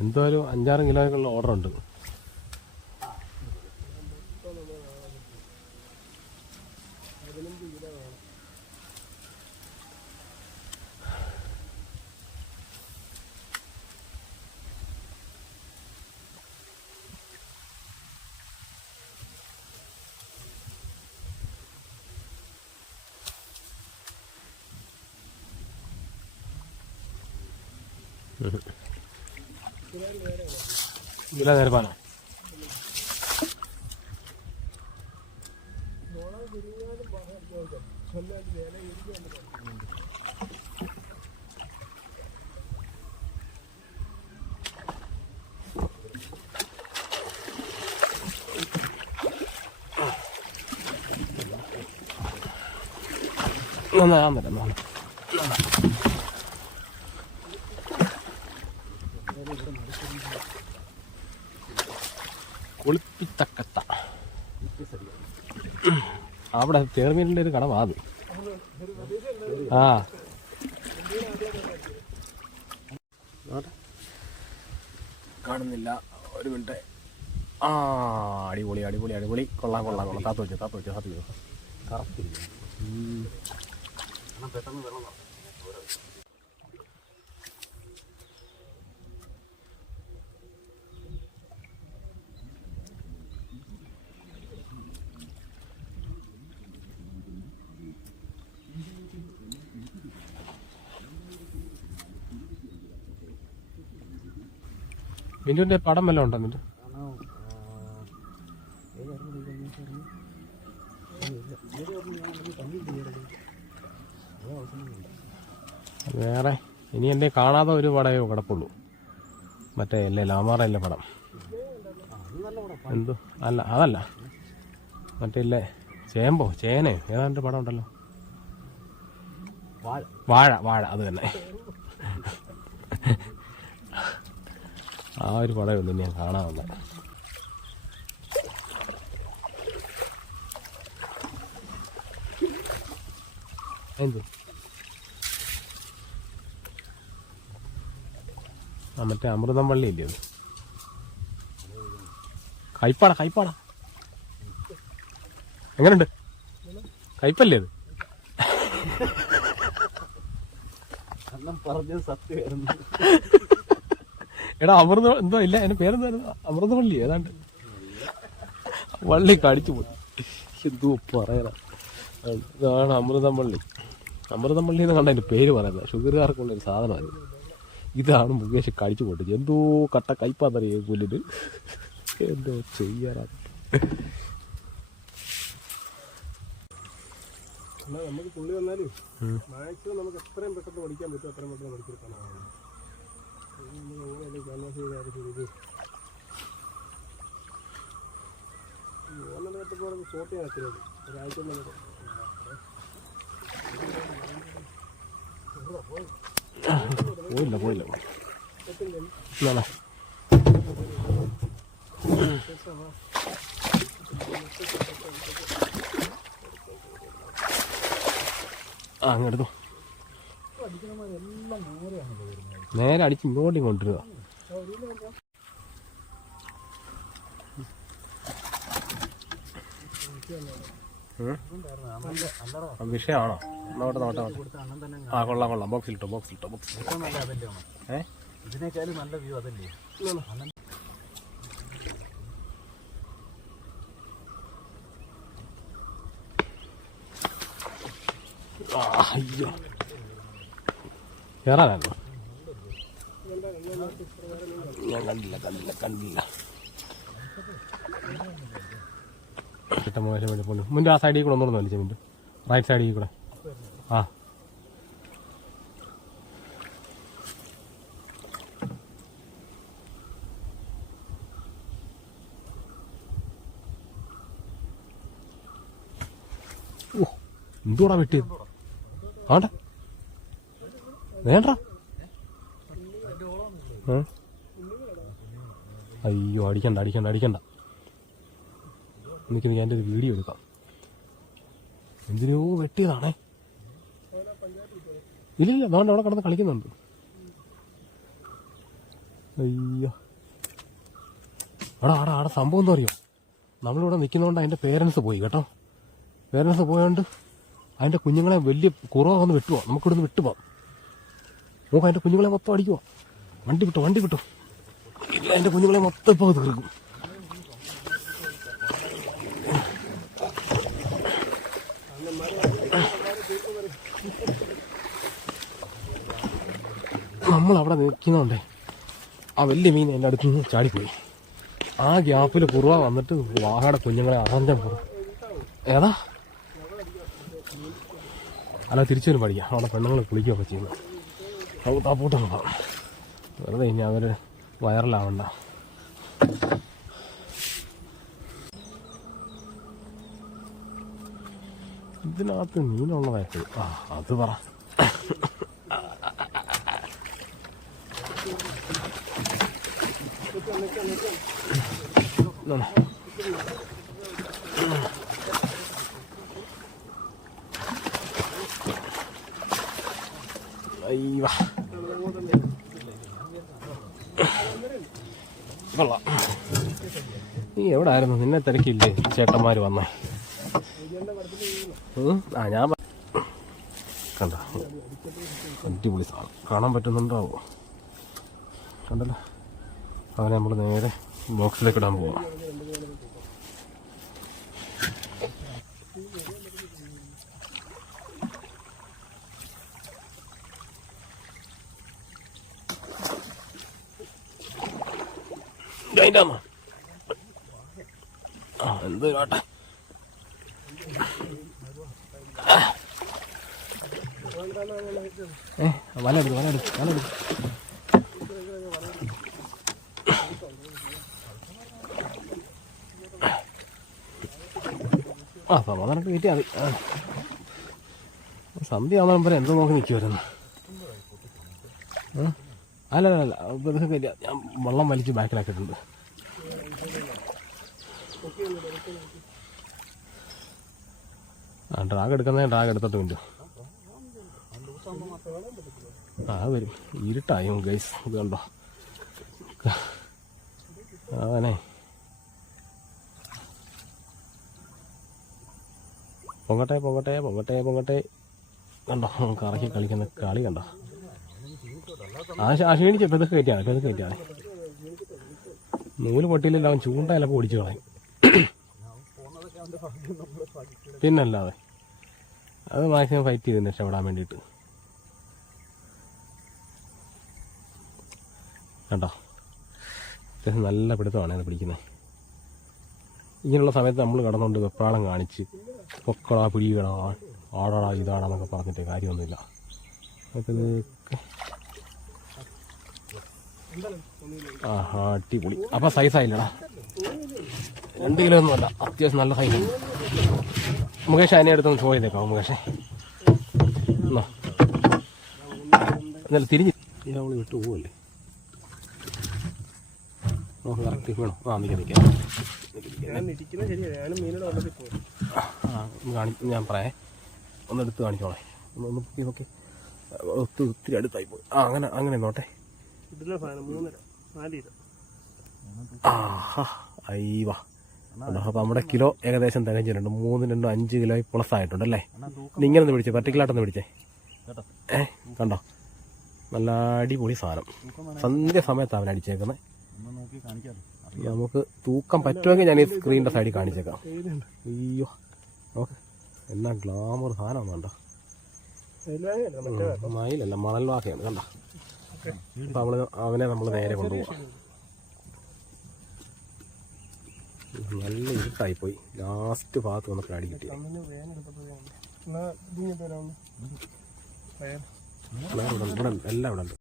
എന്തോ ഒരു 5-6 കിലോയ്ക്കുള്ള ഓർഡർ ഉണ്ട്. കിലോ നേരപ്പാനോ? കുളിപ്പിത്തക്കത്ത അവിടെ തേർമീനിൻ്റെ ഒരു കടവാ അത്. ആ കാണുന്നില്ല, ഒരു മിനിറ്റ്. ആ അടിപൊളി അടിപൊളി അടിപൊളി, കൊള്ളാം കൊള്ളാം കൊള്ളാം. താത്തു വെച്ചോ താത്തു വെച്ചോ താത്തു വെച്ചോ. കറക്റ്റ് പെട്ടെന്ന് വെള്ളം. മിന്നുവിൻ്റെ പടം വല്ലതും ഉണ്ടോ? എന്നിട്ട് വേറെ ഇനി എൻ്റെ കാണാതെ ഒരു പടയോ കിടപ്പുള്ളൂ. മറ്റേ അല്ലേ ലാമാറല്ലേ പടം? എന്തോ അല്ല, അതല്ല, മറ്റേ ഇല്ലേ ചേമ്പോ ചേനയോ ഏതാണ്ട് പടം ഉണ്ടല്ലോ. വാഴ വാഴ അത് തന്നെ. ആ ഒരു പടമൊന്നും ഞാൻ കാണാവുന്ന. എന്ത് ആ മറ്റേ അമൃതം വള്ളി ഇല്ലേ അത്? കയ്പാടാ കയ്പാടാ. എങ്ങനെയുണ്ട്? കയ്പല്ലേ അത്? പറഞ്ഞത് സത്യമായിരുന്നു. എടാ അമൃത എന്തോ ഇല്ല, എൻ്റെ പേരെന്തായിരുന്നു? അമൃതവള്ളി ഏതാണ്ട് വള്ളി കടിച്ചു പോയി. എന്തോ പറയാ. ഇതാണ് അമൃതം വള്ളി. അമൃതം വള്ളി എന്ന് കണ്ട എൻ്റെ പേര് പറയുന്നത്. ഷുഗറുകാർക്കുള്ളൊരു സാധനമായിരുന്നു. ഇതാണ് മുകേഷ് കടിച്ചു പൊട്ടിച്ച്. എന്തോ കട്ട കയ്പാന്നറിയ പുല്ലിന്. എന്തോ ചെയ്യാറാണ്. നമുക്ക് പുള്ളി വന്നാലും മാക്സിമം നമുക്ക് എത്രയും പെട്ടെന്ന് പഠിക്കാൻ പറ്റും അത്രയും പെട്ടെന്ന് പഠിച്ചെടുക്കാനാണ്. ഷോട്ട് ചെയ്യാൻ എത്തുന്നത് ഒരാഴ്ച പോയില്ല പോയില്ല. ആ അങ്ങെടുത്തു. നേരെ അടിച്ച് ഇങ്ങോട്ടും കൊണ്ടുവരിക. വിഷയമാണോ? നോട്ടെ നോട്ടെ നോട്ടെ. ആ കൊള്ളാം കൊള്ളാം. ബോക്സിലിട്ടോ ബോക്സിലിട്ടോ ബോക്സിൽ. ഇതിനേക്കാളും നല്ല വ്യൂ അതല്ലേ? അയ്യോ കയറാനാണോ? ഞാൻ കണ്ടില്ല കണ്ടില്ല കണ്ടില്ല. മോശം വേണ്ടി മുന്നേ ആ സൈഡിൽ കൂടെ ഒന്നുകൂടെ വലിച്ച മുന്നേ റൈറ്റ് സൈഡിൽ കൂടെ. ആ ഓ എന്തുകൂടാ വെട്ടിയത്? ആണ്ടെ വേണ്ട. അയ്യോ, അടിക്കണ്ട അടിക്കണ്ട അടിക്കണ്ട. എനിക്ക് ഞാൻ ഒരു വീഡിയോ എടുക്കാം. എന്തിനോ വെട്ടിയതാണേ. ഇല്ലില്ല, അതുകൊണ്ട് അവിടെ കിടന്ന് കളിക്കുന്നുണ്ട്. അയ്യോ, ആടെ സംഭവം എന്താ അറിയോ, നമ്മളിവിടെ നിൽക്കുന്നതുകൊണ്ട് അതിൻ്റെ പേരൻസ് പോയി കേട്ടോ. പേരൻസ് പോയോണ്ട് അതിൻ്റെ കുഞ്ഞുങ്ങളെ വലിയ കുറവ് വന്ന് വെട്ടുവാ. നമുക്കിവിടുന്ന് വിട്ടുപോകാം. നമുക്ക് അതിൻ്റെ കുഞ്ഞുങ്ങളെ മൊത്തം അടിക്കുവാ. വണ്ടി വിട്ടു. ഇല്ല, അതിൻ്റെ കുഞ്ഞുങ്ങളെ മൊത്തം ഇപ്പോൾ തീർക്കും. നമ്മളവിടെ നിൽക്കുന്നുണ്ടേ ആ വലിയ മീൻ എൻ്റെ അടുത്ത് നിന്ന് ചാടിപ്പോയി. ആ ഗ്യാപ്പിൽ കുറുവ വന്നിട്ട് വാഹയുടെ കുഞ്ഞുങ്ങളെ ആദ്യം പോകും. ഏതാ അല്ല, തിരിച്ചു പഠിക്കാം. അവിടെ പെണ്ണുങ്ങൾ കുളിക്കുകയൊക്കെ ചെയ്യുന്നു. താപ്പൂട്ടൊന്നും പോകാം. വെറുതെ ഇനി അവർ വൈറലാവണ്ട. ഇതിനകത്ത് മീനുള്ളതായിട്ട് അത് പറ. അയ്യോ, കൊള്ളാം. നീ എവിടെ ആയിരുന്നു? നിന്നെ തിരക്കില്ലേ ചേട്ടന്മാർ വന്നേ? ഞാൻ കണ്ട അടിപൊളി സാധനം കാണാൻ പറ്റുന്നുണ്ടാവോ? കണ്ടല്ലോ. അവനെ നമ്മൾ നേരെ ബോക്സിലേക്ക് ഇടാൻ പോവാം. എന്തൊരാട്ടെ. വലടുത്ത് സമാധാനമായിട്ട് കയറ്റിയാൽ മതി. സന്ധ്യ ആവുമ്പോൾ പോലെ എന്തോ നോക്കി നിൽക്കുമായിരുന്നു. അല്ല വെറുതെ കയറ്റിയ ഞാൻ വെള്ളം വലിച്ച് ബാക്കിലാക്കിയിട്ടുണ്ട്. ഡ്രാഗ് എടുത്തിട്ട് വേണ്ടോ? വരും. ഇരുട്ടായും ഗൈസ്, ഇത് കണ്ടോ? അവനെ പൊങ്ങട്ടെ. കണ്ടോ കറക്കി കളിക്കുന്ന കളി കണ്ടോ? ക്ഷീണിച്ചപ്പോൾ ഇതൊക്കെ കയറ്റിയാണ്. നൂല് പൊട്ടിയില്ലല്ലോ, അവൻ ചൂണ്ടയിലപ്പോൾ ഓടിച്ചു കളയും. പിന്നല്ലാതെ അത് മാക്സിമം ഫൈറ്റ് ചെയ്തതിന് രക്ഷപ്പെടാൻ വേണ്ടിയിട്ട്. കണ്ടോ, അത്യാവശ്യം നല്ല പിടുത്തമാണ് അത് പിടിക്കുന്നത്. ഇങ്ങനെയുള്ള സമയത്ത് നമ്മൾ കടന്നുകൊണ്ട് വെപ്രാളം കാണിച്ച് പൊക്കടാ പിടിക്കടാ ആടാടാ ഇതാടാന്നൊക്കെ പറഞ്ഞിട്ട് കാര്യമൊന്നുമില്ല. അതൊക്കെ അടിപൊളി. അപ്പം സൈസായില്ലടാ, 2 കിലോ ഒന്നുമല്ല, അത്യാവശ്യം നല്ല സൈസ്. മുകേഷ് അതിനെ അടുത്തൊന്ന് ചോദിച്ചേക്കാം. മുകേഷേ എന്നാലും തിരിഞ്ഞ് നമ്മൾ വിട്ടു പോവല്ലേ? കറക്റ്റ് വേണോ? ഞാൻ പറയാം, ഒന്നെടുത്ത് കാണിച്ചോളെ. ഒന്ന് പൊക്കി നോക്കി. ഒത്തിരി അടുത്തായി പോയി. അങ്ങനെ നോട്ടെ. അയ്യവാ. അപ്പം നമ്മുടെ കിലോ ഏകദേശം തികഞ്ഞിട്ടുണ്ട്. 3 5 കിലോ പ്ലസ് ആയിട്ടുണ്ടല്ലേ? ഇങ്ങനെ ഒന്ന് പിടിച്ചേ, പർട്ടിക്കുലായിട്ടൊന്ന് പിടിച്ചേ. കണ്ടോ, നല്ല അടിപൊളി സാധനം. സന്ധ്യ സമയത്താണ് അവൻ അടിച്ചേക്കുന്നത്. നമുക്ക് തൂക്കം പറ്റുമെങ്കിൽ ഞാൻ ഈ സ്ക്രീനിന്റെ സൈഡിൽ കാണിച്ചേക്കാം. അയ്യോ, ഓക്കെ. എന്നാ ഗ്ലാമർ സാധനം കണ്ടോ? മയിലല്ല, മണൽവാക്കയാണ്. കണ്ടോ? അപ്പം അവനെ നമ്മൾ നേരെ കൊണ്ടുപോവാം. നല്ല ഇരുട്ടായിപ്പോയി. ലാസ്റ്റ് ഭാഗത്ത് വന്നപ്പോൾ അടി കിട്ടി. എല്ലാം ഇവിടെ ഉണ്ട്.